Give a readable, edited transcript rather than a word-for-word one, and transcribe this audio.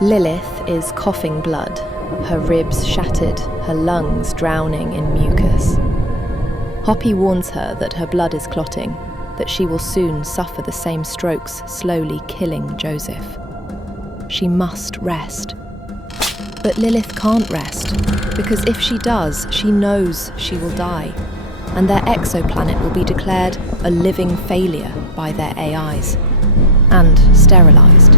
Lilith is coughing blood, her ribs shattered, her lungs drowning in mucus. Hoppy warns her that her blood is clotting, that she will soon suffer the same strokes slowly killing Joseph. She must rest. But Lilith can't rest, because if she does, she knows she will die, and their exoplanet will be declared a living failure by their AIs, and sterilised.